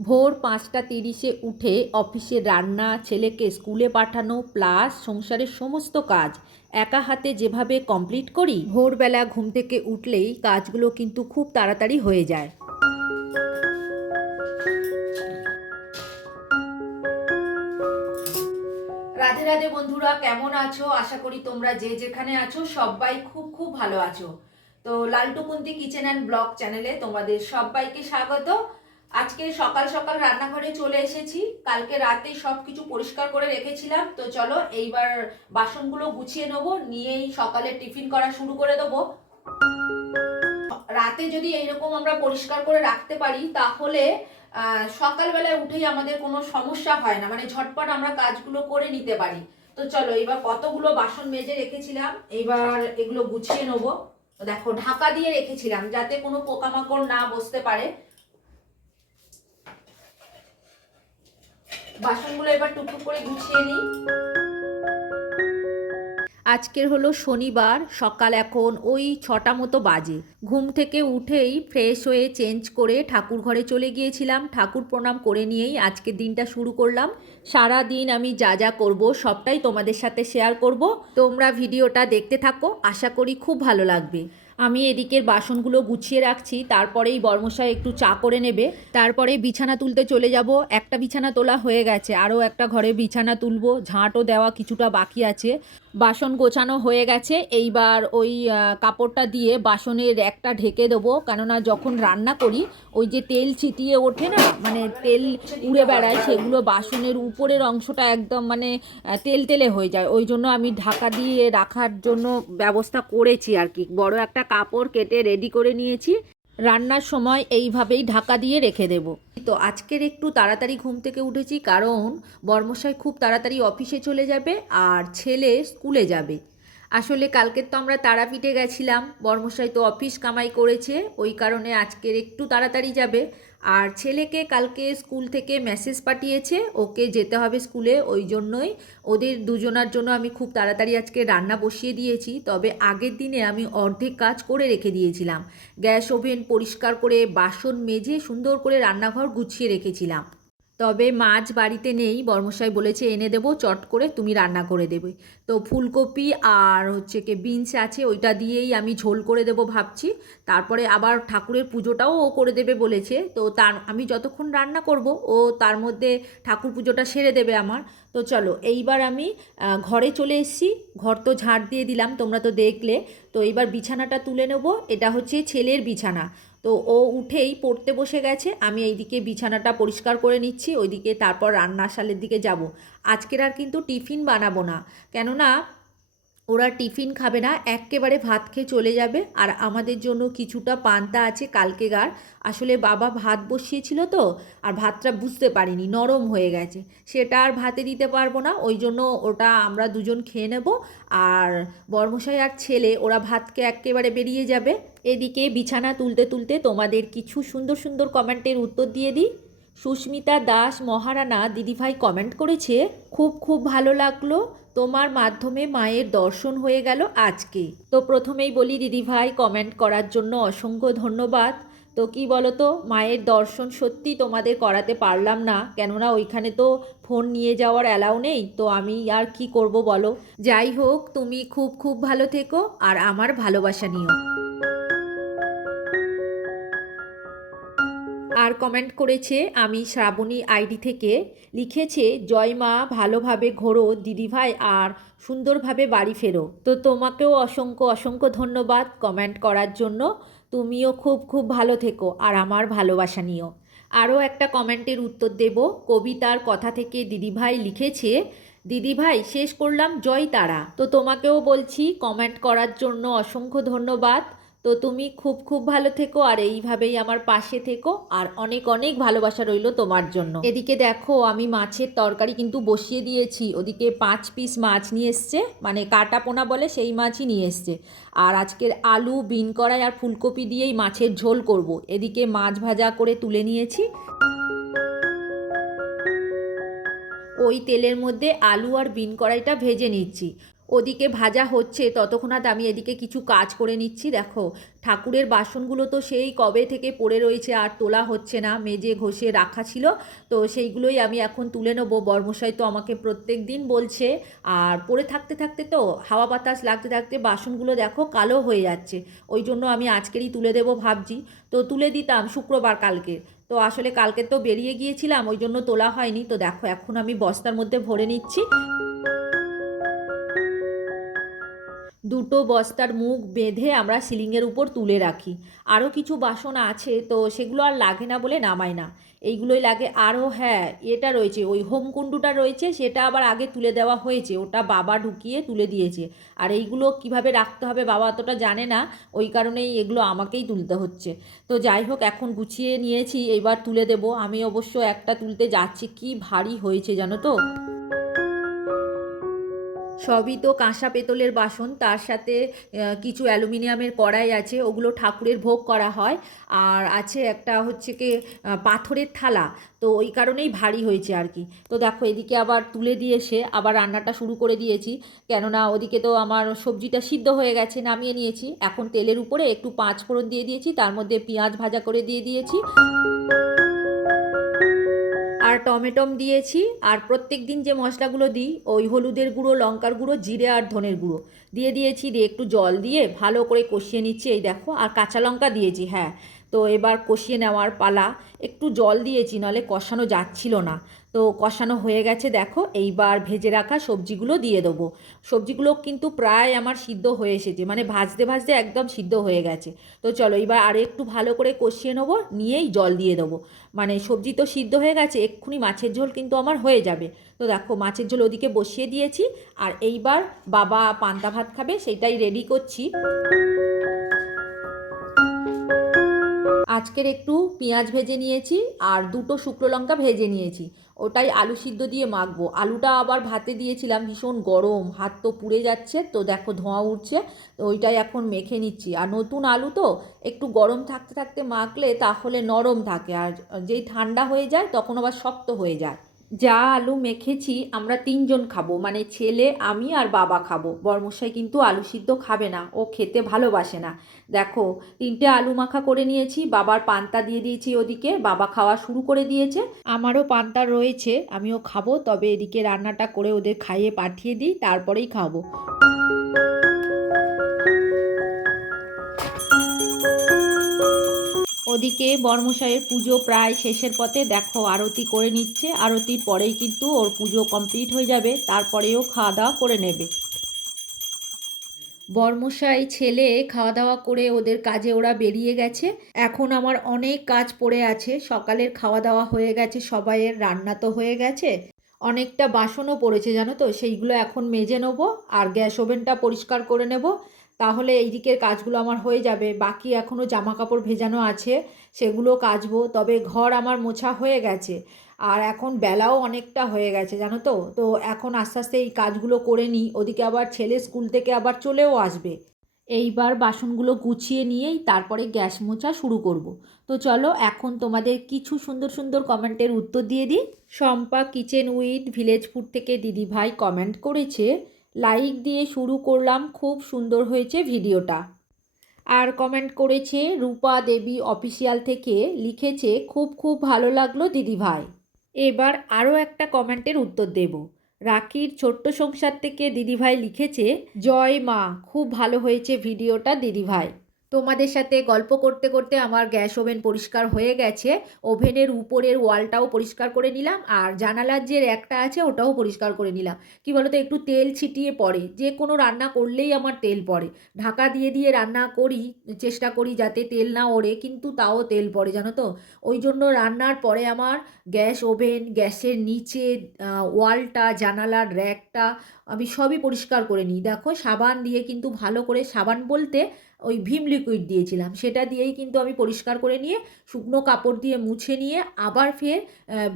ভোর পাঁচটা তিরিশে উঠে অফিসে রান্না, ছেলেকে স্কুলে পাঠানো, প্লাস সংসারের সমস্ত কাজ। একা হাতে যেভাবে কমপ্লিট করি, ভোরবেলা ঘুম থেকে উঠলেই কাজগুলো কিন্তু খুব তাড়াতাড়ি হয়ে যায়। রাধে রাধে বন্ধুরা, কেমন আছো? আশা করি তোমরা যে যেখানে আছো সবাই খুব খুব ভালো আছো। তো লালটুকুন্তি কিচেন অ্যান্ড ব্লগ চ্যানেলে তোমাদের সবাইকে স্বাগত। আজকে সকাল সকাল রান্নাঘরে চলে এসেছি। কালকে রাতে সব কিছু পরিষ্কার করে রেখেছিলাম। তো চলো এইবার বাসনগুলো গুছিয়ে নেব, নিয়েই সকালে টিফিন করা শুরু করে দেবো। রাতে যদি এইরকম আমরা পরিষ্কার করে রাখতে পারি, তাহলে সকালবেলায় উঠেই আমাদের কোনো সমস্যা হয় না। মানে ঝটপট আমরা কাজগুলো করে নিতে পারি। তো চলো এবার কতগুলো বাসন মেজে রেখেছিলাম, এইবার এগুলো গুছিয়ে নেব। দেখো, ঢাকা দিয়ে রেখেছিলাম, যাতে কোনো পোকামাকড় না বসতে পারে। বাসনগুলো এবার টুকটুক করে গুছিয়ে নিই। আজকের হলো শনিবার, সকাল এখন ওই ছটা মতো বাজে। ঘুম থেকে উঠেই ফ্রেশ হয়ে চেঞ্জ করে ঠাকুর ঘরে চলে গিয়েছিলাম। ঠাকুর প্রণাম করে নিয়েই আজকের দিনটা শুরু করলাম। সারা দিন আমি যা যা করব সবটাই তোমাদের সাথে শেয়ার করব। তোমরা ভিডিওটা দেখতে থাকো। আশা করি খুব ভালো লাগবে। আমি এদিকের বাসনগুলো গুছিয়ে রাখছি, তারপরেই বর্মশাই একটু চা করে নেবে। তারপরে বিছানা তুলতে চলে যাব। একটা বিছানা তোলা হয়ে গেছে, আরও একটা ঘরে বিছানা তুলবো। ঝাঁটও দেওয়া কিছুটা বাকি আছে। বাসন গোছানো হয়ে গেছে। এইবার ওই কাপড়টা দিয়ে বাসনের একটা ঢেকে দেবো। কেননা যখন রান্না করি, ওই যে তেল ছিটিয়ে ওঠে না মানে তেল উড়ে বেড়ায়, সেগুলো বাসনের উপরের অংশটা একদম মানে তেল তেলে হয়ে যায়। ওই জন্য আমি ঢাকা দিয়ে রাখার জন্য ব্যবস্থা করেছি আর কি। বড় একটা কাপড় কেটে রেডি করে নিয়েছি। রান্নার সময় এইভাবেই ঢাকা দিয়ে রেখে দেব। তো আজকের একটু তাড়াতাড়ি ঘুম থেকে উঠেছি, কারণ বর্মশাই খুব তাড়াতাড়ি অফিসে চলে যাবে আর ছেলে স্কুলে যাবে। আসলে কালকে তো আমরা তারাপীঠে গেছিলাম, বর্মশাই তো অফিস কামাই করেছে, ওই কারণে আজকের একটু তাড়াতাড়ি যাবে। আর ছেলেকে কালকে স্কুল থেকে মেসেজ পাঠিয়েছে, ওকে যেতে হবে স্কুলে, ওই জন্যই ওদের দুজনার জন্য আমি খুব তাড়াতাড়ি আজকে রান্না বসিয়ে দিয়েছি, তবে আগের দিনে আমি অর্ধেক কাজ করে রেখে দিয়েছিলাম। গ্যাস ওভেন পরিষ্কার করে, বাসন মেজে সুন্দর করে রান্নাঘর গুছিয়ে রেখেছিলাম। তবে মাছ বাড়িতে নেই, বর্মশাই বলেছে, এনে দেবো, চট করে তুমি রান্না করে দেবে। তো ফুলকপি আর হচ্ছে কি বিনস আছে, ওইটা দিয়েই আমি ঝোল করে দেবো ভাবছি। তারপরে আবার ঠাকুরের পুজোটাও ও করে দেবে বলেছে। তো তার, আমি যতক্ষণ রান্না করব, ও তার মধ্যে ঠাকুর পুজোটা সেরে দেবে আমার। তো চলো, এইবার আমি ঘরে চলে এসেছি। ঘর তো ঝাড় দিয়ে দিলাম, তোমরা তো দেখলে। তো এইবার বিছানাটা তুলে নেব। এটা হচ্ছে ছেলের বিছানা। তো ও উঠেই পড়তে বসে গেছে। আমি এইদিকে বিছানাটা পরিষ্কার করে নিচ্ছি, ওইদিকে তারপর রান্নাশালের দিকে যাব। আজকের আর কিন্তু টিফিন বানাবো না। কেননা ওরা টিফিন খাবে না, এক্কেবারে ভাত খেয়ে চলে যাবে। আর আমাদের জন্য কিছুটা পান্তা আছে কালকেগার আসলে বাবা ভাত বসিয়েছিল তো, আর ভাতটা বুঝতে পারিনি, নরম হয়ে গেছে। সেটা আর ভাতে দিতে পারব না, ওই জন্য ওটা আমরা দুজন খেয়ে নেব। আর বর্মশাই আর ছেলে, ওরা ভাতকে একেবারে বেরিয়ে যাবে। এদিকে বিছানা তুলতে তুলতে তোমাদের কিছু সুন্দর সুন্দর কমেন্টের উত্তর দিয়ে দিই। সুস্মিতা দাস মহারানা দিদিভাই কমেন্ট করেছে, খুব খুব ভালো লাগল, তোমার মাধ্যমে মায়ের দর্শন হয়ে গেল আজকে। তো প্রথমেই বলি, দিদিভাই কমেন্ট করার জন্য অসংখ্য ধন্যবাদ। তো কি বলো তো মায়ের দর্শন সত্যি তোমাদের করাতে পারলাম না, কেননা ওইখানে তো ফোন নিয়ে যাওয়ার অ্যালাউ নেই, তো আমি আর কি করব বলো? যাই হোক, তুমি খুব খুব ভালো থেকো, আর আমার ভালোবাসা নিও। আর কমেন্ট করেছে, আমি শ্রাবণী আইডি থেকে লিখেছে, জয় মা, ভালোভাবে ঘোরো দিদিভাই আর সুন্দরভাবে বাড়ি ফেরো। তো তোমাকেও অসংখ্য অসংখ্য ধন্যবাদ কমেন্ট করার জন্য। তুমিও খুব খুব ভালো থেকো আর আমার ভালোবাসা নিও। আরও একটা কমেন্টের উত্তর দেব। কবিতার কথা থেকে দিদিভাই লিখেছে, দিদিভাই, শেষ করলাম জয় তারা। তো তোমাকেও বলছি কমেন্ট করার জন্য অসংখ্য ধন্যবাদ। তো তুমি খুব খুব ভালো থেকো আর এইভাবেই আমার পাশে থেকো। আর অনেক অনেক ভালোবাসা রইল তোমার জন্য। এদিকে দেখো, আমি মাছের তরকারি কিন্তু বসিয়ে দিয়েছি। ওদিকে পাঁচ পিস মাছ নিয়ে এসছে। মানে কাটা পোনা বলে সেই মাছই নিয়ে এসছে। আর আজকের আলু, বিন কড়াই আর ফুলকপি দিয়েই মাছের ঝোল করব। এদিকে মাছ ভাজা করে তুলে নিয়েছি। ওই তেলের মধ্যে আলু আর বিন কড়াইটা ভেজে নিচ্ছি। ওদিকে ভাজা হচ্ছে, ততক্ষণাৎ আমি এদিকে কিছু কাজ করে নিচ্ছি, দেখো। ঠাকুরের বাসনগুলো তো সেই কবে থেকে পড়ে রয়েছে আর তোলা হচ্ছে না, মেজে ঘষে রাখা ছিল। তো সেইগুলোই আমি এখন তুলে নেব, বর্মশাই তো আমাকে প্রত্যেক দিন বলছে। আর পড়ে থাকতে থাকতে তো হাওয়া বাতাস লাগতে থাকতে বাসনগুলো দেখো কালো হয়ে যাচ্ছে। ওই জন্য আমি আজকেরই তুলে দেবো ভাবছি। তো তুলে দিতাম শুক্রবার কালকে। তো আসলে কালকে তো বেরিয়ে গিয়েছিলাম, ওই জন্য তোলা হয়নি। তো দেখো, এখন আমি বস্তার মধ্যে ভরে নিচ্ছি। দুটো বস্তার মুখ বেঁধে আমরা সিলিংয়ের উপর তুলে রাখি। আরও কিছু বাসন আছে, তো সেগুলো আর লাগে না বলে নামাই না। এইগুলোই লাগে। আরও হ্যাঁ এটা রয়েছে। ওই হোমকুণ্ডুটা রয়েছে, সেটা আবার আগে তুলে দেওয়া হয়েছে। ওটা বাবা ঢুকিয়ে তুলে দিয়েছে। আর এইগুলো কীভাবে রাখতে হবে বাবা অতটা জানে না। ওই কারণেই এগুলো আমাকেই তুলতে হচ্ছে। তো যাই হোক, এখন গুছিয়ে নিয়েছি। এবার তুলে দেব। আমি অবশ্য একটা তুলতে যাচ্ছি। কি ভারী হয়েছে জানো তো? সবই তো কাঁসা পেতলের বাসন, তার সাথে কিছু অ্যালুমিনিয়ামের কড়াই আছে, ওগুলো ঠাকুরের ভোগ করা হয়। আর আছে একটা হচ্ছে কি পাথরের থালা, তো ওই কারণেই ভারী হয়েছে আর কি। তো দেখো, এদিকে আবার তুলে দিয়ে এসে আবার রান্নাটা শুরু করে দিয়েছি। কেননা ওদিকে তো আমার সবজিটা সিদ্ধ হয়ে গেছে, নামিয়ে নিয়েছি। এখন তেলের উপরে একটু পাঁচ ফোড়ন দিয়ে দিয়েছি, তার মধ্যে পেঁয়াজ ভাজা করে দিয়ে দিয়েছি। টমেটম দিয়েছি আর প্রত্যেক দিন যে মশলাগুলো দিই, ওই হলুদের গুঁড়ো, লঙ্কার গুঁড়ো, জিরে আর ধনের গুঁড়ো। দিয়ে দিয়েছি দিয়ে একটু জল দিয়ে ভালো করে কষিয়ে নিচ্ছি, এই দেখো, আর কাঁচা লঙ্কা দিয়েছি হ্যাঁ। তো এবার কষিয়ে নেওয়ার পালা। একটু জল দিয়েছি নাহলে কষানো যাচ্ছিল না। তো কষানো হয়ে গেছে, দেখো। এইবার ভেজে রাখা সবজিগুলো দিয়ে দেবো। সবজিগুলো কিন্তু প্রায় আমার সিদ্ধ হয়ে এসেছে মানে ভাজতে ভাজতে একদম সিদ্ধ হয়ে গেছে। তো চলো, এইবার আর একটু ভালো করে কষিয়ে নেব, নিয়েই জল দিয়ে দেবো। মানে সবজি তো সিদ্ধ হয়ে গেছে, এক্ষুনি মাছের ঝোল কিন্তু আমার হয়ে যাবে। তো দেখো, মাছের ঝোল ওদিকে বসিয়ে দিয়েছি। আর এইবার বাবা পান্তা ভাত খাবে, সেটাই রেডি করছি। আজকের একটু পেঁয়াজ ভেজে নিয়েছি আর দুটো শুকনো লঙ্কা ভেজে নিয়েছি। ওটাই আলু সিদ্ধ দিয়ে মাখবো। আলুটা আবার ভাতে দিয়েছিলাম, ভীষণ গরম। হাত তো পুড়ে যাচ্ছে, তো দেখো ধোঁয়া উঠছে তো ওইটাই এখন মেখে নিচ্ছি। আর নতুন আলু তো একটু গরম থাকতে থাকতে মাখলে তাহলে নরম থাকে। আর যেই ঠান্ডা হয়ে যায়, তখন আবার শক্ত হয়ে যায়। যা আলু মেখেছি, আমরা তিনজন খাব। মানে ছেলে, আমি আর বাবা খাব। বর্মশাই কিন্তু আলু সিদ্ধ খাবে না, ও খেতে ভালোবাসে না। দেখো, তিনটে আলু মাখা করে নিয়েছি, বাবার পান্তা দিয়ে দিয়েছি ওদিকে, বাবা খাওয়া শুরু করে দিয়েছে। আমারও পান্তা রয়েছে, আমিও খাব, তবে এদিকে রান্নাটা করে ওদের খাইয়ে পাঠিয়ে দিই, তারপরেই খাব। ওদিকে বর্মশাইয়ের পুজো প্রায় শেষের পথে দেখো, আরতি করে নিচ্ছে। আরতির পরেই কিন্তু ওর পুজো কমপ্লিট হয়ে যাবে, তারপরেও খাওয়া দাওয়া করে নেবে। বর্মশাই ছেলে খাওয়া দাওয়া করে ওদের কাজে ওরা বেরিয়ে গেছে। এখন আমার অনেক কাজ পড়ে আছে, সকালের খাওয়া দাওয়া হয়ে গেছে, সবাইয়ের রান্না তো হয়ে গেছে। অনেকটা বাসনও পড়েছে, জানো তো? সেইগুলো এখন মেজে নেব, আর গ্যাস ওভেনটা পরিষ্কার করে নেব। তাহলে এই দিকের কাজগুলো আমার হয়ে যাবে। বাকি এখনও জামা কাপড় ভেজানো আছে, সেগুলো কাচবো। তবে ঘর আমার মোছা হয়ে গেছে। আর এখন বেলাও অনেকটা হয়ে গেছে, জানো তো? তো এখন আস্তে আস্তে এই কাজগুলো করে নিই। ওদিকে আবার ছেলে স্কুল থেকে আবার চলেও আসবে। এইবার বাসনগুলো গুছিয়ে নিয়েই তারপরে গ্যাস মোছা শুরু করব। তো চলো, এখন তোমাদের কিছু সুন্দর সুন্দর কমেন্টের উত্তর দিয়ে দিই। Shampa, kitchen with village food থেকে দিদি ভাই কমেন্ট করেছে লাইক দিয়ে শুরু করলাম, খুব সুন্দর হয়েছে ভিডিওটা। আর কমেন্ট করেছে, রূপা দেবী অফিসিয়াল থেকে লিখেছে, খুব খুব ভালো লাগল দিদি ভাই। এবার আরও একটা কমেন্টের উত্তর দেব। রাখির ছোট্ট সংসার থেকে দিদিভাই লিখেছে, জয় মা, খুব ভালো হয়েছে ভিডিওটা দিদিভাই তোমাদের সাথে গল্প করতে করতে আমার গ্যাস ওভেন পরিষ্কার হয়ে গেছে। ওভেনের উপরের ওয়ালটাও পরিষ্কার করে নিলাম আর জানালার যে র্যাকটা আছে ওটাও পরিষ্কার করে নিলাম। কি বলতো, একটু তেল ছিটিয়ে পড়ে যে কোনো রান্না করলেই আমার তেল পড়ে ঢাকা দিয়ে দিয়ে রান্না করি, চেষ্টা করি যাতে তেল না ওড়ে, কিন্তু তাও তেল পড়ে, জানো তো? ওই জন্য রান্নার পরে আমার গ্যাস ওভেন, গ্যাসের নিচে ওয়ালটা, জানালার র্যাকটা আমি সবই পরিষ্কার করে নিই। দেখো, সাবান দিয়ে কিন্তু ভালো করে, সাবান বলতে ওই ভীম লিকুইড দিয়েছিলাম। সেটা দিয়েই কিন্তু আমি পরিষ্কার করে নিয়ে, শুকনো কাপড় দিয়ে মুছে নিয়ে, আবার ফের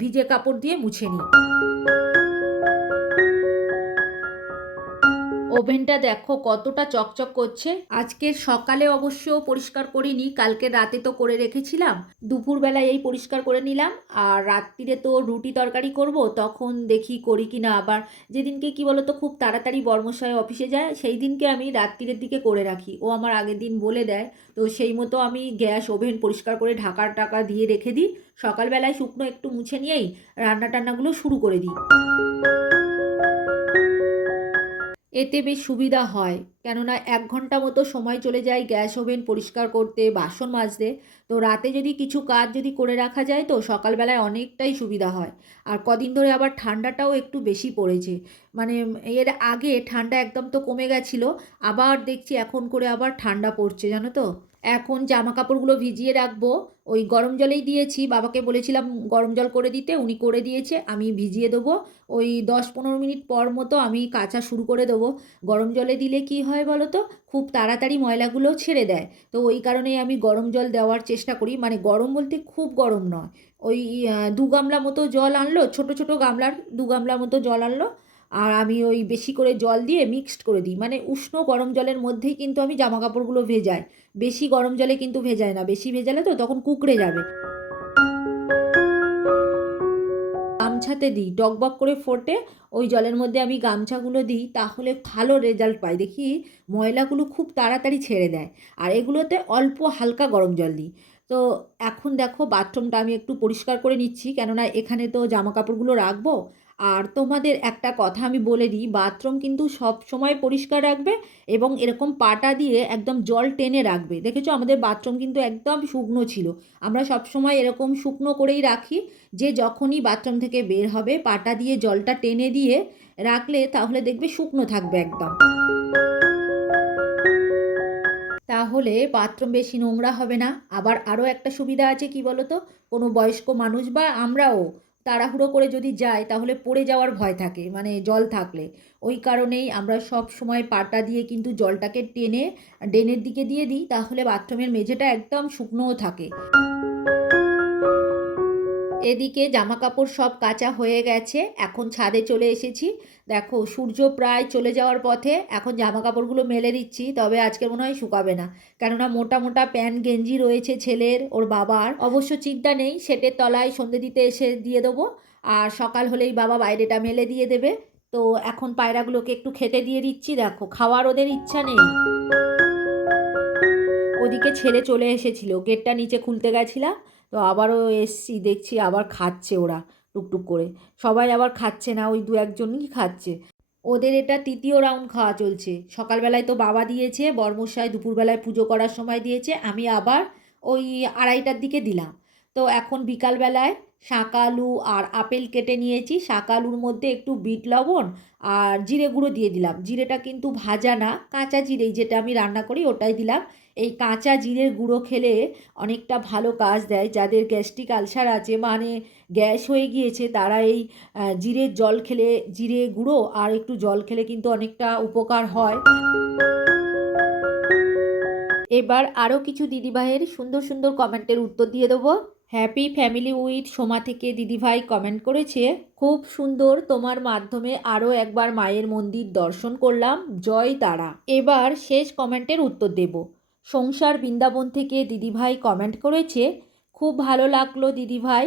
ভিজে কাপড় দিয়ে মুছে নিই। ওভেনটা দেখো কতটা চকচক করছে। আজকে সকালে অবশ্য পরিষ্কার করিনি, কালকে রাতে তো করে রেখেছিলাম। দুপুরবেলায় এই পরিষ্কার করে নিলাম, আর রাত্রিরে তো রুটি তরকারি করব, তখন দেখি করি কি না আবার। যেদিনকে কি বলতো, খুব তাড়াতাড়ি বর্মশায় অফিসে যায়, সেই দিনকে আমি রাত্রিরের দিকে করে রাখি। ও আমার আগের দিন বলে দেয়, তো সেই মতো আমি গ্যাস, ওভেন পরিষ্কার করে ঢাকা টাকা দিয়ে রেখে দিই। সকালবেলায় শুকনো একটু মুছে নিয়েই রান্না টান্নাগুলো শুরু করে দিই। এতে বেশ সুবিধা হয়। কেননা এক ঘণ্টা মতো সময় চলে যায় গ্যাস ওভেন পরিষ্কার করতে, বাসন মাজতে। তো রাতে যদি কিছু কাজ যদি করে রাখা যায় তো সকালবেলায় অনেকটাই সুবিধা হয়। আর কদিন ধরে আবার ঠান্ডাটাও একটু বেশি পড়েছে। মানে এর আগে ঠান্ডা একদম তো কমে গেছিল, আবার দেখছি এখন করে আবার ঠান্ডা পড়ছে, জানো তো? এখন জামা কাপড়গুলো ভিজিয়ে রাখব। ওই গরম জলেই দিয়েছি। বাবাকে বলেছিলাম, গরম জল করে দিতে। উনি করে দিয়েছে, আমি ভিজিয়ে দেবো। ওই দশ পনেরো মিনিট পর মতো আমি কাচা শুরু করে দেবো। গরম জলে দিলে কি হয় বলো তো? খুব তাড়াতাড়ি ময়লাগুলো ছেড়ে দেয়। তো ওই কারণেই আমি গরম জল দেওয়ার চেষ্টা করি। মানে গরম বলতে খুব গরম নয়। ওই দু গামলা মতো জল আনলো, ছোট ছোট গামলার দু গামলা মতো জল আনলো। আর আমি ওই বেশি করে জল দিয়ে মিক্সড করে দিই। মানে উষ্ণ গরম জলের মধ্যেই কিন্তু আমি জামা কাপড়গুলো ভেজাই। বেশি গরম জলে কিন্তু ভেজায় না। বেশি ভেজালে তো তখন কুকড়ে যাবে। গামছাতে দিই ডকবক করে ফোটে, ওই জলের মধ্যে আমি গামছাগুলো দিই, তাহলে ভালো রেজাল্ট পাই। দেখি, ময়লাগুলো খুব তাড়াতাড়ি ছেড়ে দেয়। আর এগুলোতে অল্প হালকা গরম জল দিই। তো এখন দেখো বাথরুমটা আমি একটু পরিষ্কার করে নিচ্ছি। কেননা এখানে তো জামা কাপড়গুলো রাখব। আর তোমাদের একটা কথা আমি বলে দিই বাথরুম কিন্তু সব সময় পরিষ্কার রাখবে এবং এরকম পাটা দিয়ে একদম জল টেনে রাখবে। দেখেছ? আমাদের বাথরুম কিন্তু একদম শুকনো ছিল। আমরা সব সময় এরকম শুকনো করেই রাখি যে যখনই বাথরুম থেকে বের হবে, পাটা দিয়ে জলটা টেনে দিয়ে রাখলে তাহলে দেখবে শুকনো থাকবে একদম। তাহলে বাথরুম বেশি নোংরা হবে না। আবার আরও একটা সুবিধা আছে কি বলো তো কোনো বয়স্ক মানুষ বা আমরাও তাড়াহুড়ো করে যদি যায়, তাহলে পড়ে যাওয়ার ভয় থাকে মানে জল থাকলে। ওই কারণেই আমরা সব সময় পাটা দিয়ে কিন্তু জলটাকে টেনে, ড্রেনের দিকে দিয়ে দিই, তাহলে বাথরুমের মেঝেটা একদম শুকনোও থাকে। এদিকে জামা কাপড় সব কাঁচা হয়ে গেছে, এখন ছাদে চলে এসেছি। দেখো, সূর্য প্রায় চলে যাওয়ার পথে এখন জামা কাপড়গুলো মেলে দিচ্ছি, তবে আজকে মনে হয় শুকাবে না। কেননা মোটা মোটা প্যান্ট গেঞ্জি রয়েছে ছেলের, ওর বাবার। অবশ্য চিন্তা নেই, সেটের তলায় সন্ধে দিতে এসে দিয়ে দেবো, আর সকাল হলেই বাবা বাইরেটা মেলে দিয়ে দেবে। তো এখন পায়রাগুলোকে একটু খেতে দিয়ে দিচ্ছি, দেখো, খাওয়ার ওদের ইচ্ছা নেই। ওদিকে ছেলে চলে এসেছিল, গেটটা নিচে খুলতে গেছিলাম তো আবারও এসছি, দেখছি আবার খাচ্ছে ওরা টুকটুক করে। সবাই আবার খাচ্ছে না, ওই দু একজনই খাচ্ছে। ওদের এটা তৃতীয় রাউন্ড খাওয়া চলছে। সকালবেলায় তো বাবা দিয়েছে, বর্মশাই দুপুরবেলায় পুজো করার সময় দিয়েছে, আমি আবার ওই আড়াইটার দিকে দিলাম। তো এখন বিকালবেলায় শাঁকালু আর আপেল কেটে নিয়েছি। শাঁকালুর মধ্যে একটু বিট লবণ আর জিরে গুঁড়ো দিয়ে দিলাম। জিরেটা কিন্তু ভাজা না, কাঁচা জিরেই যেটা আমি রান্না করি ওটাই দিলাম। এই কাঁচা জিরের গুঁড়ো খেলে অনেকটা ভালো কাজ দেয়। যাদের গ্যাস্ট্রিক আলসার আছে মানে গ্যাস হয়ে গিয়েছে, তারা এই জিরের জল খেলে, জিরে গুঁড়ো আর একটু জল খেলে কিন্তু অনেকটা উপকার হয়। এবার আরও কিছু দিদিভাইয়ের সুন্দর সুন্দর কমেন্টের উত্তর দিয়ে দেবো। হ্যাপি ফ্যামিলি উইথ সোমা থেকে দিদিভাই কমেন্ট করেছে, খুব সুন্দর, তোমার মাধ্যমে আরও একবার মায়ের মন্দির দর্শন করলাম। জয় তারা। এবার শেষ কমেন্টের উত্তর দেব। সংসার বৃন্দাবন থেকে দিদিভাই কমেন্ট করেছে, খুব ভালো লাগল দিদিভাই,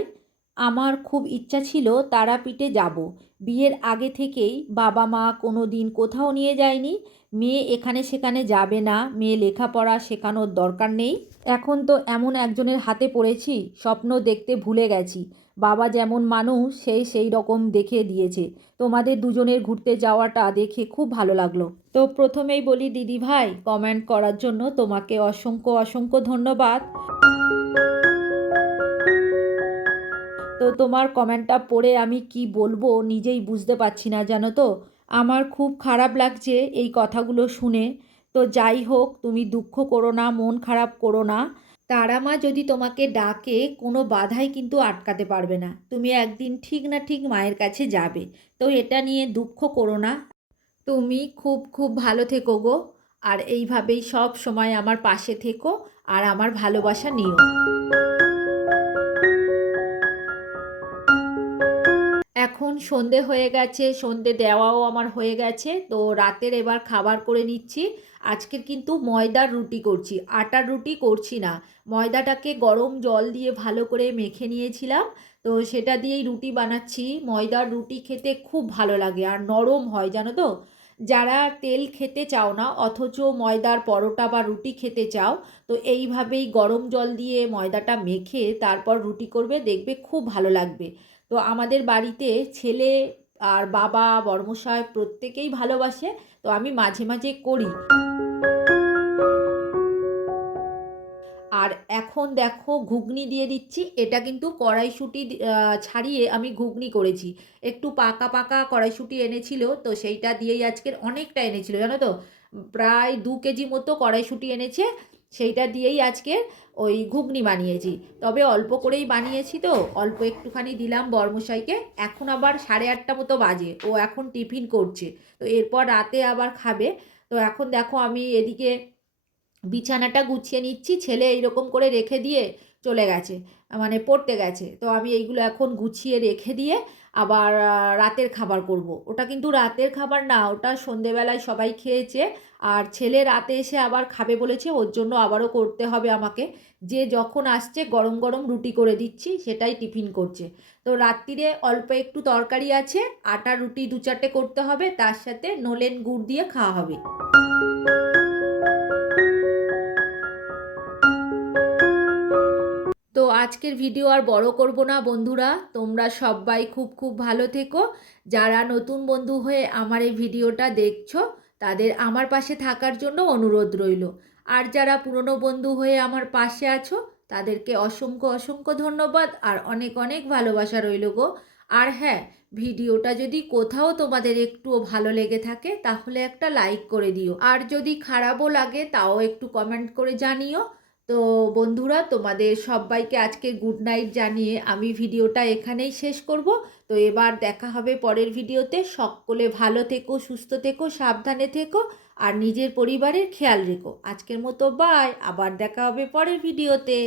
আমার খুব ইচ্ছা ছিল তারাপীঠে যাব, বিয়ের আগে থেকেই বাবা মা কোনো দিন কোথাও নিয়ে যায়নি মেয়ে এখানে সেখানে যাবে না, মেয়ে লেখাপড়া শেখানোর দরকার নেই। এখন তো এমন একজনের হাতে পড়েছি, স্বপ্ন দেখতে ভুলে গেছি। বাবা যেমন মানুষ সেই সেই রকম দেখে দিয়েছে। তোমাদের দুজনের ঘুরতে যাওয়াটা দেখে খুব ভালো লাগল। তো প্রথমেই বলি, দিদি ভাই কমেন্ট করার জন্য তোমাকে অসংখ্য অসংখ্য ধন্যবাদ। তো তোমার কমেন্টটা পড়ে আমি কি বলব নিজেই বুঝতে পারছি না, জানো তো? আমার খুব খারাপ লাগছে এই কথাগুলো শুনে। তো যাই হোক, তুমি দুঃখ করো না, মন খারাপ করো না। তারা মা যদি তোমাকে ডাকে, কোনো বাধাই কিন্তু আটকাতে পারবে না। তুমি একদিন ঠিক না ঠিক মায়ের কাছে যাবে। তো এটা নিয়ে দুঃখ করো না। তুমি খুব খুব ভালো থেকো গো। আর এইভাবেই সব সময় আমার পাশে থেকো। আর আমার ভালোবাসা নিও। এখন সন্ধে হয়ে গেছে, সন্ধে দেওয়াও আমার হয়ে গেছে, তো রাতের এবার খাবার করে নিচ্ছি। আজকের কিন্তু ময়দার রুটি করছি, আটার রুটি করছি না। ময়দাটাকে গরম জল দিয়ে ভালো করে মেখে নিয়েছিলাম, তো সেটা দিয়েই রুটি বানাচ্ছি। ময়দার রুটি খেতে খুব ভালো লাগে আর নরম হয়, জানো তো? যারা তেল খেতে চাও না, অথচ ময়দার পরোটা বা রুটি খেতে চাও, তো এইভাবেই গরম জল দিয়ে ময়দাটা মেখে তারপর রুটি করবে, দেখবে খুব ভালো লাগবে। তো আমাদের বাড়িতে ছেলে আর বাবা, বর্মশাই প্রত্যেকেই ভালোবাসে, তো আমি মাঝে মাঝে করি। আর এখন দেখো ঘুগনি দিয়ে দিচ্ছি, এটা কিন্তু কড়াইশুঁটি ছাড়িয়ে আমি ঘুগনি করেছি। একটু পাকা পাকা কড়াইশুঁটি এনেছিল, তো সেইটা দিয়েই আজকের অনেকটা এনেছিল, জানো তো? প্রায় দু কেজি মতো কড়াইশুঁটি এনেছে। সেইটা দিয়েই আজকে ওই ঘুগনি বানিয়েছি। তবে অল্প করেই বানিয়েছি তো, অল্প একটুখানি দিলাম বর্মশাইকে। এখন আবার সাড়ে আটটা মতো বাজে, ও এখন টিফিন করছে। তো এরপর রাতে আবার খাবে। তো এখন দেখো আমি এদিকে বিছানাটা গুছিয়ে নিচ্ছি, ছেলে এইরকম করে রেখে দিয়ে চলে গেছে মানে পড়তে গেছে। তো আমি এইগুলো এখন গুছিয়ে রেখে দিয়ে আবার রাতের খাবার করব। ওটা কিন্তু রাতের খাবার না, ওটা সন্ধেবেলায় সবাই খেয়েছে। আর ছেলে রাতে এসে আবার খাবে বলেছে, ওর জন্য আবারও করতে হবে আমাকে। যে যখন আসছে, গরম গরম রুটি করে দিচ্ছি, সেটাই টিফিন করছে। তো রাত্রিরে অল্প একটু তরকারি আছে, আটা, রুটি দু চারটে করতে হবে, তার সাথে নলেন গুড় দিয়ে খাওয়া হবে। তো আজকের ভিডিও আর বড় করব না, বন্ধুরা। তোমরা সবাই খুব খুব ভালো থেকো। যারা নতুন বন্ধু হয়ে আমার এই ভিডিওটা দেখছ, তাদের আমার পাশে থাকার জন্য অনুরোধ রইল। আর যারা পুরনো বন্ধু হয়ে আমার পাশে আছো, তাদেরকে অসংখ্য অসংখ্য ধন্যবাদ আর অনেক অনেক ভালোবাসা রইল গো। আর হ্যাঁ ভিডিওটা যদি কোথাও তোমাদের একটুও ভালো লেগে থাকে, তাহলে একটা লাইক করে দিও। আর যদি খারাপও লাগে, তাও একটু কমেন্ট করে জানিও। তো বন্ধুরা, তোমাদের সবাইকে আজকে গুড নাইট জানিয়ে আমি ভিডিওটা এখানেই শেষ করব। তো এবার দেখা হবে পরের ভিডিওতে। সকলে ভালো থেকো, সুস্থ থেকো, সাবধানে থেকো আর নিজের পরিবারের খেয়াল রেখো। আজকের মতো বাই আবার দেখা হবে পরের ভিডিওতে।